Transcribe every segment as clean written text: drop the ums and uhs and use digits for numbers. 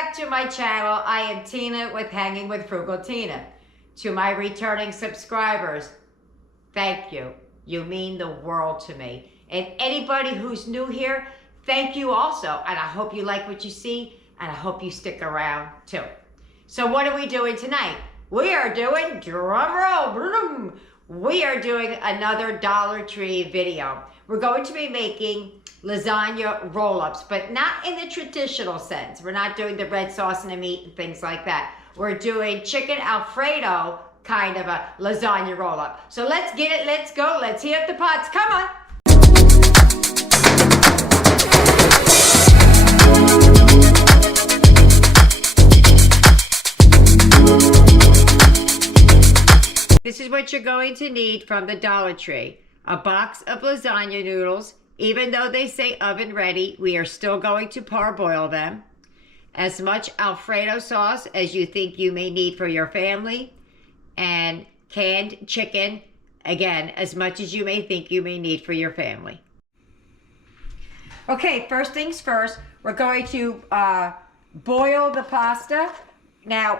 back to my channel. I am Tina with Hanging with Frugal Tina. To my returning subscribers, thank you. You mean the world to me. And anybody who's new here, thank you also. And I hope you like what you see, and I hope you stick around too. So what are we doing tonight? We are doing, drum roll, boom. We are doing another Dollar Tree video. We're going to be making lasagna roll-ups, but not in the traditional sense. We're not doing the red sauce and the meat and things like that. We're doing chicken Alfredo kind of a lasagna roll-up. So let's get it, let's go, let's heat up the pots, come on. This is what you're going to need from the Dollar Tree. A box of lasagna noodles. Even though they say oven ready, we are still going to parboil them. As much Alfredo sauce as you think you may need for your family. And canned chicken, again, as much as you may think you may need for your family. Okay, first things first, we're going to boil the pasta. Now,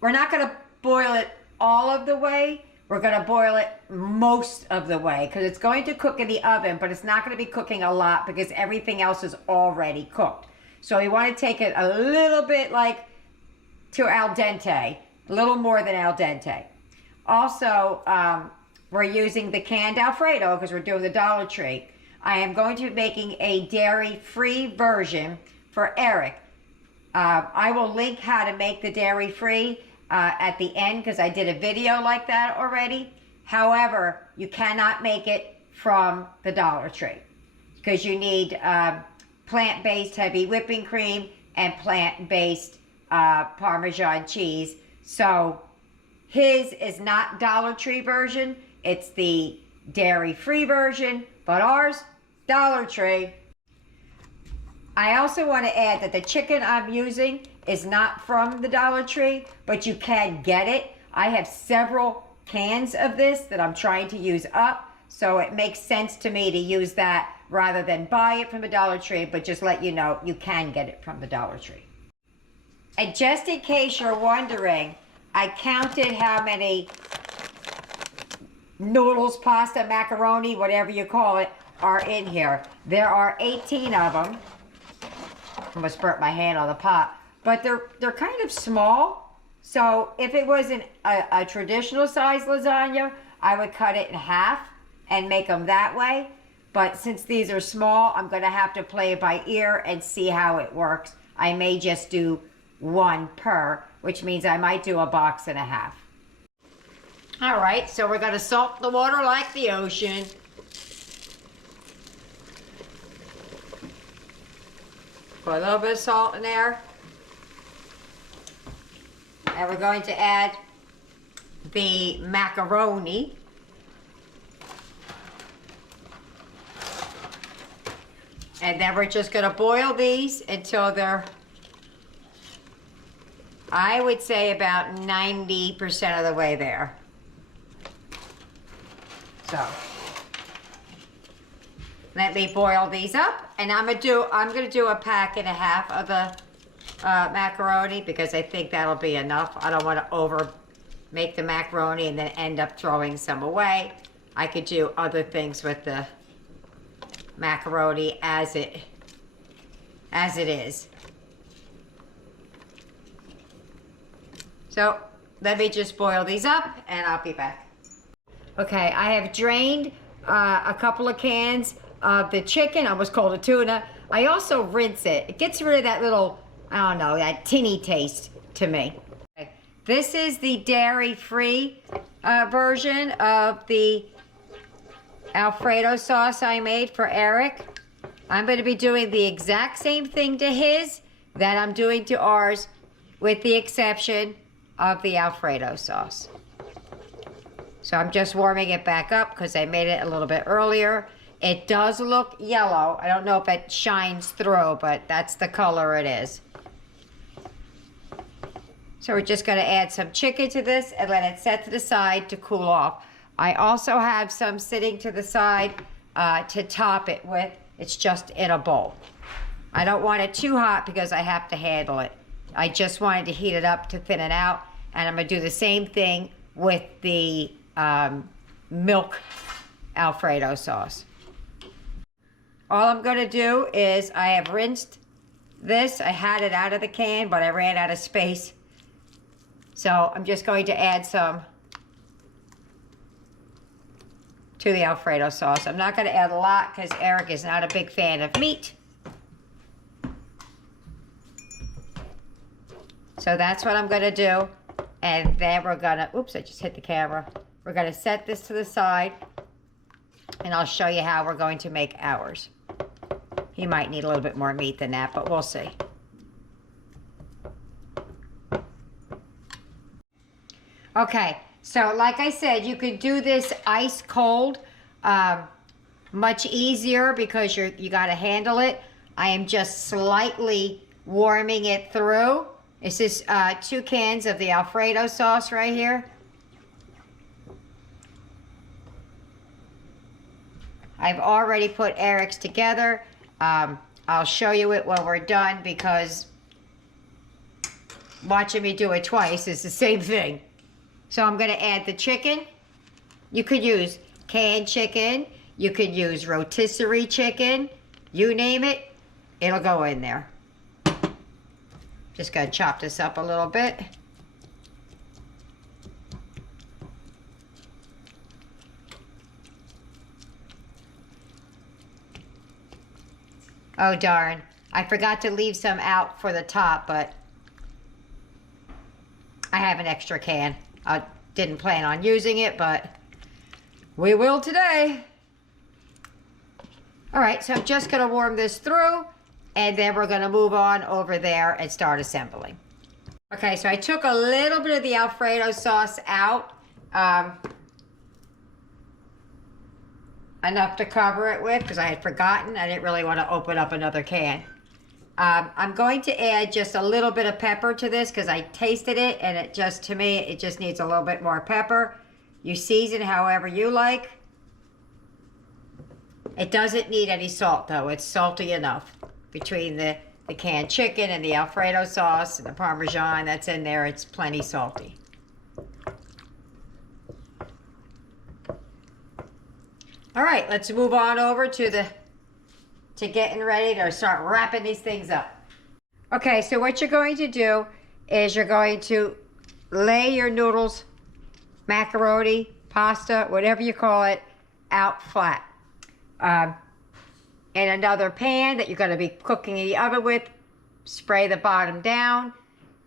we're not going to boil it all of the way. We're going to boil it most of the way because it's going to cook in the oven, but it's not going to be cooking a lot because everything else is already cooked. So we want to take it a little bit like to al dente, a little more than al dente. Also, we're using the canned Alfredo because we're doing the Dollar Tree. I am going to be making a dairy-free version for Eric. I will link how to make the dairy-free at the end because I did a video like that already. However, you cannot make it from the Dollar Tree because you need plant-based heavy whipping cream and plant-based Parmesan cheese. So his is not Dollar Tree version, it's the dairy-free version, but ours, Dollar Tree. I also want to add that the chicken I'm using is not from the Dollar Tree, but you can get it. I have several cans of this that I'm trying to use up, so it makes sense to me to use that rather than buy it from the Dollar Tree, but just let you know, you can get it from the Dollar Tree. And just in case you're wondering, I counted how many noodles, pasta, macaroni, whatever you call it, are in here. There are 18 of them. I'm gonna burn my hand on the pot. But they're kind of small. So if it wasn't a traditional size lasagna, I would cut it in half and make them that way. But since these are small, I'm gonna have to play it by ear and see how it works. I may just do one per, which means I might do a box and a half. All right, so we're gonna salt the water like the ocean. Put a little bit of salt in there. And we're going to add the macaroni. And then we're just going to boil these until they're, I would say, about 90% of the way there. So let me boil these up, and I'm gonna do a pack and a half of the macaroni because I think that'll be enough. I don't want to over make the macaroni and then end up throwing some away. I could do other things with the macaroni as it is. So let me just boil these up and I'll be back. Okay, I have drained a couple of cans of the chicken. I almost called it tuna. I also rinse it. It gets rid of that little, I don't know, that tinny taste to me. Okay. This is the dairy-free version of the Alfredo sauce I made for Eric. I'm going to be doing the exact same thing to his that I'm doing to ours, with the exception of the Alfredo sauce. So I'm just warming it back up because I made it a little bit earlier. It does look yellow. I don't know if it shines through, but that's the color it is. So we're just going to add some chicken to this and let it set to the side to cool off. I also have some sitting to the side to top it with. It's just in a bowl. I don't want it too hot because I have to handle it. I just wanted to heat it up to thin it out. And I'm going to do the same thing with the milk Alfredo sauce. All I'm going to do is I have rinsed this. I had it out of the can, but I ran out of space. So I'm just going to add some to the Alfredo sauce. I'm not going to add a lot because Eric is not a big fan of meat. So that's what I'm going to do. And then we're going to, oops, I just hit the camera. We're going to set this to the side. And I'll show you how we're going to make ours. He might need a little bit more meat than that, but we'll see. Okay, so like I said, you could do this ice cold. Much easier because you got to handle it. I am just slightly warming it through. This is 2 cans of the Alfredo sauce right here. I've already put Eric's together. I'll show you it when we're done because watching me do it twice is the same thing. So I'm going to add the chicken. You could use canned chicken. You could use rotisserie chicken. You name it, it'll go in there. Just got to chop this up a little bit. Oh darn, I forgot to leave some out for the top, but I have an extra can. I didn't plan on using it, but we will today. All right, so I'm just gonna warm this through and then we're gonna move on over there and start assembling. Okay, so I took a little bit of the Alfredo sauce out. Enough to cover it with because I had forgotten. I didn't really want to open up another can. I'm going to add just a little bit of pepper to this because I tasted it and it just, to me, it just needs a little bit more pepper. You season however you like. It doesn't need any salt though. It's salty enough. Between the canned chicken and the Alfredo sauce and the Parmesan that's in there, it's plenty salty. All right, let's move on over to getting ready to start wrapping these things up. Okay, so what you're going to do is you're going to lay your noodles, macaroni, pasta, whatever you call it, out flat. In another pan that you're going to be cooking in the oven with, spray the bottom down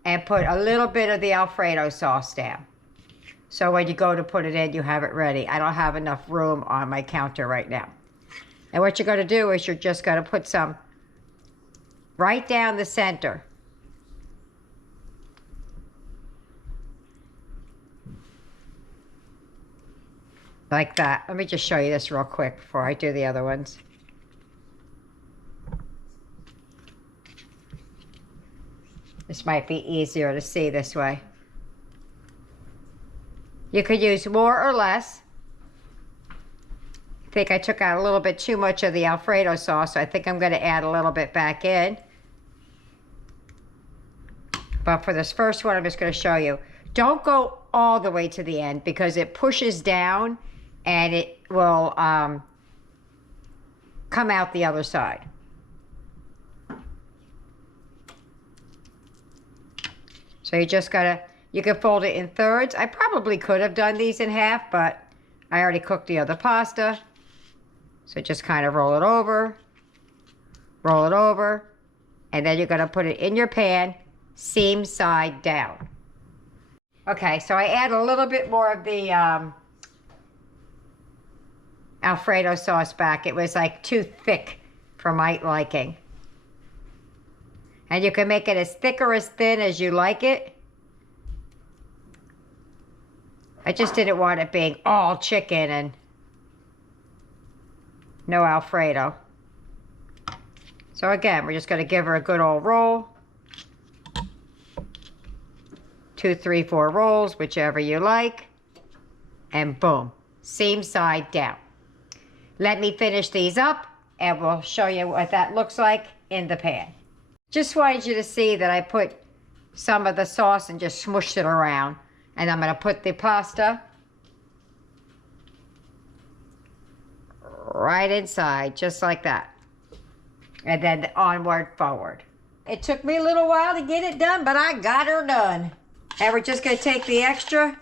and put a little bit of the Alfredo sauce down. So when you go to put it in, you have it ready. I don't have enough room on my counter right now. And what you're going to do is you're just going to put some right down the center. Like that. Let me just show you this real quick before I do the other ones. This might be easier to see this way. You could use more or less. I think I took out a little bit too much of the Alfredo sauce, so I think I'm going to add a little bit back in. But for this first one, I'm just going to show you. Don't go all the way to the end because it pushes down and it will come out the other side. So you just got to, you can fold it in thirds. I probably could have done these in half, but I already cooked the other pasta. So just kind of roll it over, and then you're going to put it in your pan, seam side down. Okay, so I add a little bit more of the Alfredo sauce back. It was like too thick for my liking. And you can make it as thick or as thin as you like it. I just didn't want it being all chicken and no Alfredo. So again, we're just going to give her a good old roll. 2, 3, 4 rolls, whichever you like. And boom, seam side down. Let me finish these up and we'll show you what that looks like in the pan. Just wanted you to see that I put some of the sauce and just smushed it around. And I'm going to put the pasta right inside, just like that. And then onward, forward. It took me a little while to get it done, but I got her done. And we're just going to take the extra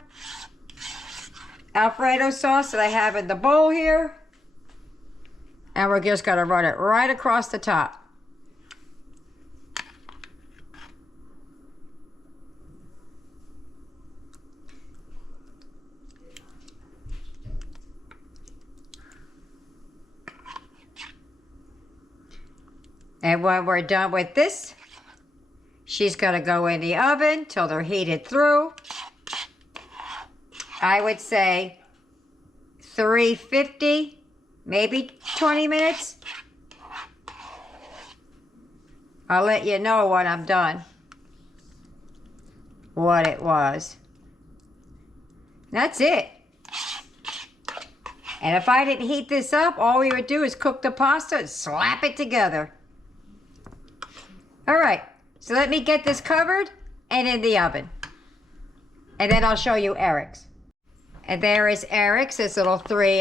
Alfredo sauce that I have in the bowl here. And we're just going to run it right across the top. And when we're done with this, she's going to go in the oven till they're heated through. I would say 350, maybe 20 minutes. I'll let you know when I'm done what it was. That's it. And if I didn't heat this up, all we would do is cook the pasta and slap it together. All right, so let me get this covered and in the oven. And then I'll show you Eric's. And there is Eric's, his little 3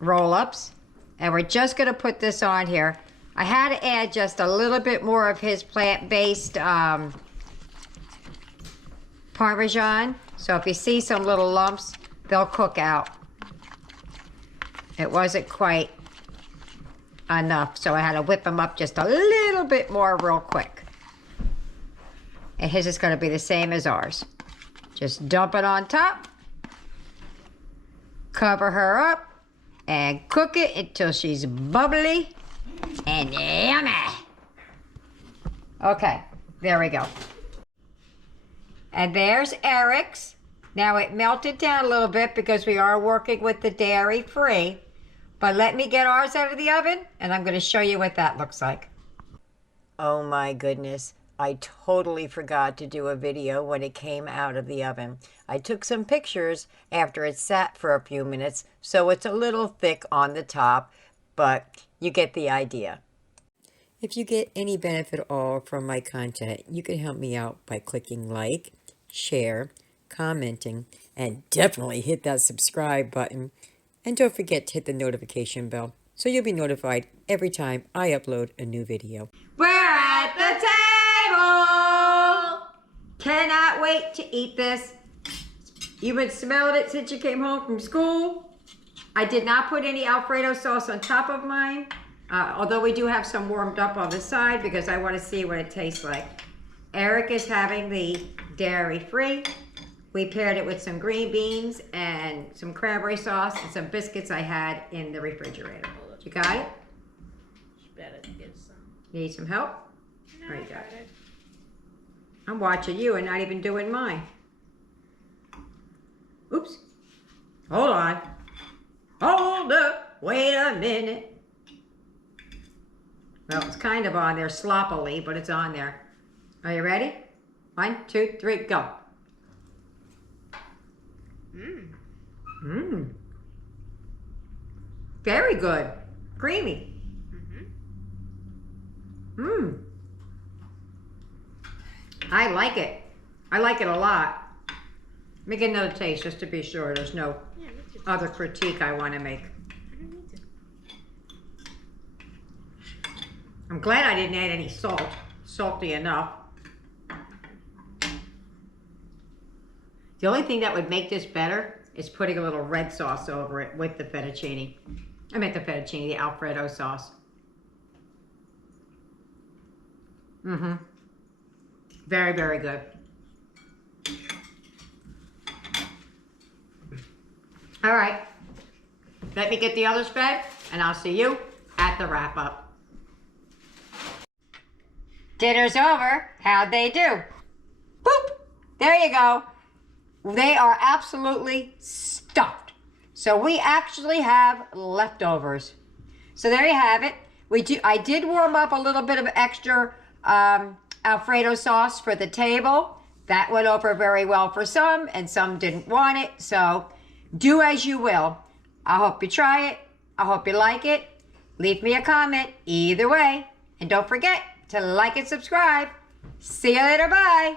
roll-ups. And we're just gonna put this on here. I had to add just a little bit more of his plant-based Parmesan. So if you see some little lumps, they'll cook out. It wasn't quite enough, so I had to whip them up just a little bit more real quick. And his is going to be the same as ours. Just dump it on top, cover her up, and cook it until she's bubbly and yummy. Okay, there we go. And there's Eric's. Now it melted down a little bit because we are working with the dairy-free. But let me get ours out of the oven, and I'm going to show you what that looks like. Oh my goodness. I totally forgot to do a video when it came out of the oven. I took some pictures after it sat for a few minutes, so it's a little thick on the top, but you get the idea. If you get any benefit at all from my content, you can help me out by clicking like, share, commenting, and definitely hit that subscribe button. And don't forget to hit the notification bell so you'll be notified every time I upload a new video. We're at the table! Cannot wait to eat this. You've been smelling it since you came home from school. I did not put any Alfredo sauce on top of mine, although we do have some warmed up on the side because I want to see what it tastes like. Eric is having the dairy-free. We paired it with some green beans and some cranberry sauce and some biscuits I had in the refrigerator. You got it? Better get some. Need some help? No, There you go. got it. I'm watching you and not even doing mine. Oops. Hold on. Hold up. Wait a minute. Well, it's kind of on there sloppily, but it's on there. Are you ready? 1, 2, 3, go. Very good. Creamy. I like it. I like it a lot. Let me get another taste just to be sure there's no other critique I want to make. I'm glad I didn't add any salt. Salty enough. The only thing that would make this better is putting a little red sauce over it with the fettuccine. I meant the fettuccine, the Alfredo sauce. Very, very good. All right. Let me get the others fed, and I'll see you at the wrap-up. Dinner's over. How'd they do? Boop! There you go. They are absolutely stuffed. So we actually have leftovers. So there you have it. I did warm up a little bit of extra Alfredo sauce for the table. That went over very well for some, and some didn't want it. So do as you will. I hope you try it. I hope you like it. leave me a comment either way. And don't forget to like and subscribe. See you later. Bye.